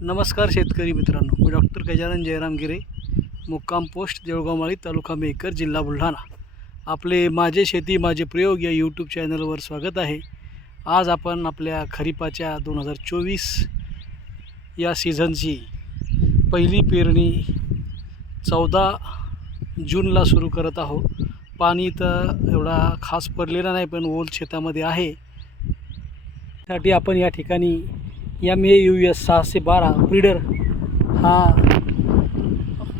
नमस्कार शेतकरी मित्रांनो मी डॉक्टर गजानन जयराम गिरे मुक्काम पोस्ट देवगावमाळी तालुका मेकर जिल्हा बुलढाणा. आपले माझे शेती माझे प्रयोग या यूट्यूब चॅनलवर स्वागत आहे. आज आपण आपल्या खरीपाच्या दोन हजार चोवीस या सीझनची पहिली पेरणी चौदा जूनला सुरू करत आहोत. पाणी तर एवढा खास पडलेला नाही पण ओल शेतामध्ये आहे. साठी आपण या ठिकाणी एम ए यू एस सहाशे बारा ब्रीडर हा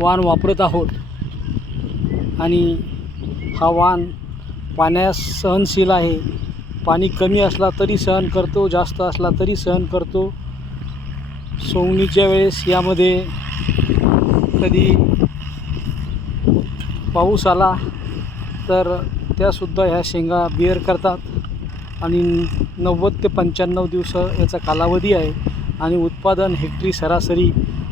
वाण वापरत आहोत. आणि हा वाण पाण्यास सहनशील आहे. पाणी कमी असला तरी सहन करतो जास्त असला तरी सहन करतो. सोंगणीच्या वेळेस यामध्ये कधी पाऊस आला तर त्यासुद्धा ह्या शेंगा बिअर करतात. आणि नव्वद ते पंच्याण्णव दिवस याचा कालावधी आहे. आणि उत्पादन हेक्टरी सरासरी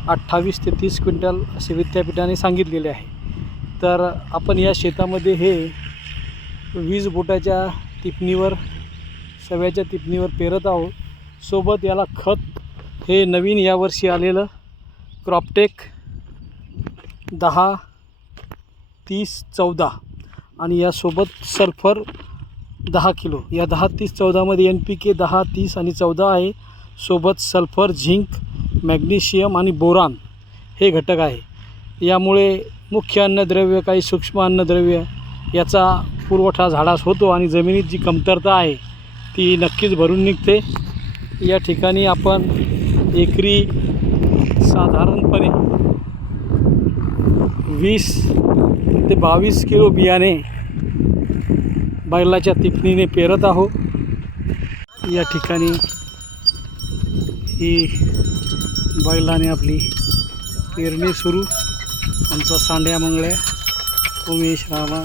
अठ्ठावीस ते तीस क्विंटल असे विद्यापीठाने सांगितलेले आहे. तर आपण या शेतामध्ये हे वीज बोटाच्या तिपणीवर सव्याच्या तिपणीवर पेरत आहोत. सोबत याला खत हे नवीन यावर्षी आलेलं क्रॉपटेक दहा तीस चौदा आणि यासोबत सल्फर दहा किलो. या दहा तीस चौदामध्ये एन पी के दहा तीस आणि चौदा आहे. सोबत सल्फर झिंक मॅग्नेशियम आणि बोरान हे घटक आहे. यामुळे मुख्य अन्नद्रव्य काही सूक्ष्म अन्नद्रव्य याचा पुरवठा झाडास होतो आणि जमिनीत जी कमतरता आहे ती नक्कीच भरून निघते. या ठिकाणी आपण एकरी साधारणपणे वीस ते बावीस किलो बियाणे बैलाच्या तिपणीने पेरत आहो या ठिकाणी ही बैलाने आपली पेरणी सुरू. आमचा सांड्या मंगळ्या उमेश रामा.